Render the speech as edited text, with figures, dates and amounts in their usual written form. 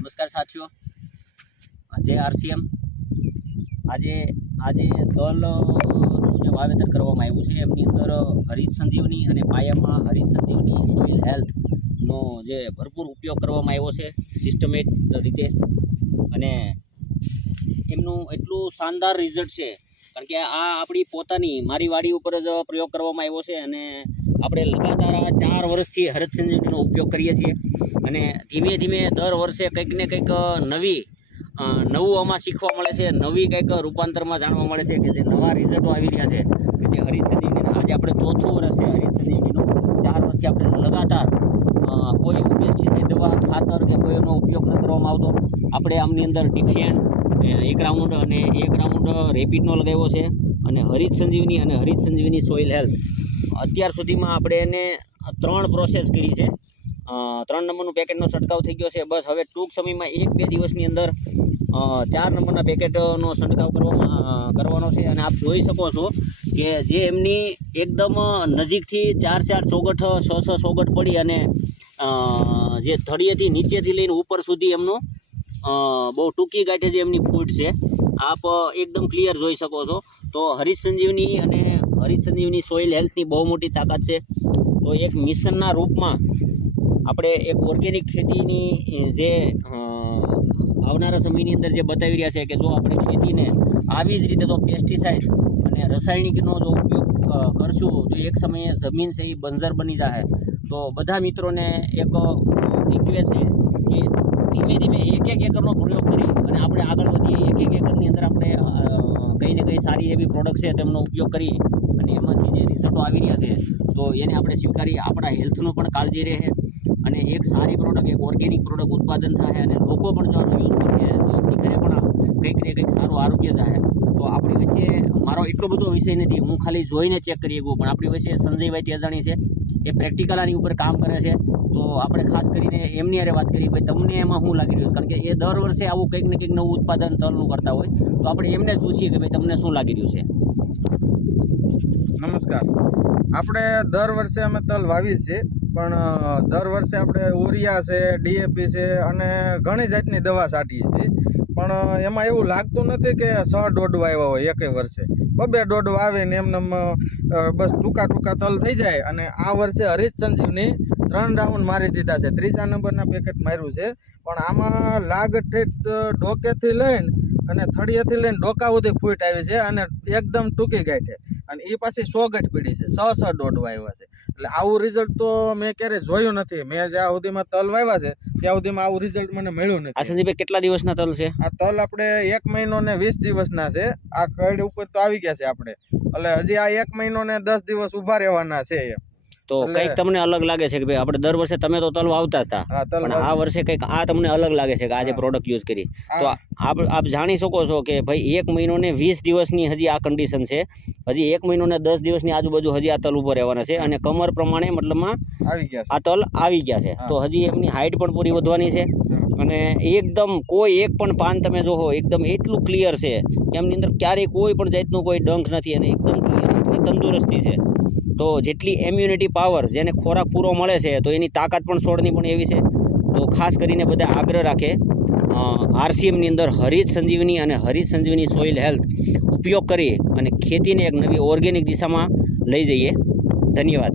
નમસ્કાર સાથીઓ, જય આરસીએમ। આજે તલનું જે વાવેતર કરવામાં આવ્યું છે એમની અંદર હરિત સંજીવની અને પાયામાં હરિત સંજીવની સોઇલ હેલ્થનો જે ભરપૂર ઉપયોગ કરવામાં આવ્યો છે સિસ્ટમેટ રીતે, અને એમનું એટલું શાનદાર રિઝલ્ટ છે કારણ કે આ આપણી પોતાની મારી વાડી ઉપર જ પ્રયોગ કરવામાં આવ્યો છે અને આપણે લગાતાર 4 વર્ષથી હરિત સંજીવનીનો ઉપયોગ કરીએ છીએ અને ધીમે ધીમે દર વર્ષે કંઈક ને કંઈક નવું આમાં શીખવા મળે છે, નવી કંઈક રૂપાંતરમાં જાણવા મળે છે કે જે નવા રિઝલ્ટો આવી રહ્યા છે કે જે હરિત સંજીવની આજે આપણે 4થું વર્ષ છે હરિત સંજીવનીનું। 4 વર્ષથી આપણે લગાતાર કોઈ પેસ્ટિસાઇડ દવા ખાતર કે કોઈનો ઉપયોગ ન કરવામાં આવતો। આપણે આમની અંદર ડિફેન 1 રાઉન્ડ અને 1 રાઉન્ડ રેપિડનો લગાવ્યો છે અને હરિત સંજીવની સોઇલ હેલ્થ અત્યાર સુધીમાં આપણે એને 3 પ્રોસેસ કરી છે। 3 નંબરનું પેકેટનો છંટકાવ થઈ ગયો છે। બસ હવે ટૂંક સમયમાં 1-2 દિવસની અંદર 4 નંબરના પેકેટનો છંટકાવ કરવાનો છે અને આપ જોઈ શકો છો કે જે એમની એકદમ નજીકથી 4 ચોગઠ 6 ચોગઠ પડી અને જે થળિયેથી નીચેથી લઈને ઉપર સુધી એમનું બહુ ટૂંકી ગાંઠે જે એમની ફૂટ છે આપ એકદમ ક્લિયર જોઈ શકો છો। તો હરિત સંજીવની અને હરિત સંજીવની સોઇલ હેલ્થની બહુ મોટી તાકાત છે। તો એક મિશનના રૂપમાં આપણે એક ઓર્ગેનિક ખેતીની જે આવનારા સમયની અંદર જે બતાવી રહ્યા છે કે જો આપણે ખેતીને આવી જ રીતે તો પેસ્ટિસાઇડ અને રસાયણિકનો જો ઉપયોગ કરશું તો એક સમયે જમીન છે એ બંજર બની જાય। તો બધા મિત્રોને એક રિક્વેસ્ટ છે કે ધીમે ધીમે 1-1 એકરનો પ્રયોગ કરી અને આપણે આગળ વધીએ। 1-1 એકરની અંદર આપણે કંઈ ને કંઈ સારી એવી પ્રોડક્ટ છે તેમનો ઉપયોગ કરી અને એમાંથી જે રિઝલ્ટો આવી રહ્યા છે તો એને આપણે સ્વીકારી આપણા હેલ્થનો પણ કાળજી રહે અને એક સારી પ્રોડક્ટ એક ઓર્ગેનિક પ્રોડક્ટ ઉત્પાદન થાય અને લોકો પણ જો આનો યુઝ કરશે તો આપણી ઘરે પણ કંઈક ને કંઈક સારું આરોગ્ય થાય। તો આપણી વચ્ચે મારો એટલો બધો વિષય નથી, હું ખાલી જોઈને ચેક કરી શકું, પણ આપણી વચ્ચે સંજયભાઈ તેજાણી છે એ પ્રેક્ટિકલ આની ઉપર કામ કરે છે। તો આપણે ખાસ કરીને એમની હારે વાત કરી ભાઈ તમને એમાં શું લાગી રહ્યું, કારણ કે એ દર વર્ષે આવું કંઈક ને કંઈક નવું ઉત્પાદન તલનું કરતા હોય તો આપણે એમને જ પૂછીએ કે ભાઈ તમને શું લાગી રહ્યું છે। નમસ્કાર, આપણે દર વર્ષે અમે તલ વાવીએ છીએ, પણ દર વર્ષે આપણે યુરિયા છે, ડીએપી છે અને ઘણી જાતની દવા છાંટીએ છીએ, પણ એમાં એવું લાગતું નથી કે 6 દોડવા આવ્યા હોય એકે વર્ષે। 2 દોડવા આવીને એમને બસ ટૂંકા તલ થઈ જાય। અને આ વર્ષે હરિત સંજીવની 3 રાઉન્ડ મારી દીધા છે, 3જા નંબરના પેકેટ માર્યું છે, પણ આમાં લાગ ઠેઠ ડોકેથી લઈને અને થળિયેથી લઈને ડોકા સુધી ફૂટ આવી છે અને એકદમ ટૂંકી ગાંઠે અને એ પાછી 100 ગાંઠ પડી છે, 6 દોડવા આવ્યા છે। એટલે આવું રિઝલ્ટ તો મેં ક્યારેય જોયું નથી। મેં જ્યાં સુધીમાં તલ વાવ્યા છે ત્યાં સુધીમાં આવું રિઝલ્ટ મને મળ્યું નથી। સંજયભાઈ કેટલા દિવસના તલ છે આ તલ? આપણે 1 મહિનો ને 20 દિવસના છે। આ કડ ઉપર તો આવી ગયા છે આપણે, એટલે હજી આ 1 મહિનો ને 10 દિવસ ઉભા રહેવાના છે એમ। તો કંઈક તમને અલગ લાગે છે કે ભાઈ આપણે દર વર્ષે તમે તો તલ વાવતા હતા પણ આ વર્ષે કંઈક આ તમને અલગ લાગે છે કે આજે પ્રોડક્ટ યુઝ કરી તો આપ જાણી શકો છો કે ભાઈ 1 મહિનો ને 20 દિવસની હજી આ કન્ડિશન છે, હજી 1 મહિનો ને 10 દિવસની આજુબાજુ હજી આ તલ ઉપર રહેવાના છે અને કમર પ્રમાણે મતલબમાં આ તલ આવી ગયા છે। તો હજી એમની હાઇટ પણ પૂરી વધવાની છે અને એકદમ કોઈ એક પણ પાન તમે જોવો એકદમ એટલું ક્લિયર છે કે એમની અંદર ક્યારેય કોઈ પણ જાતનું કોઈ ડંખ નથી અને એકદમ ક્લિયર એટલી તંદુરસ્તી છે। તો જેટલી ઇમ્યુનિટી પાવર જેને ખોરાક પૂરો મળે છે તો એની તાકાત પણ છોડની પણ એવી છે। તો ખાસ કરીને બધા આગ્રહ રાખે આરસીએમની અંદર હરિત સંજીવની અને હરિત સંજીવની સોઇલ હેલ્થ ઉપયોગ કરી અને ખેતીને એક નવી ઓર્ગેનિક દિશામાં લઈ જઈએ। ધન્યવાદ।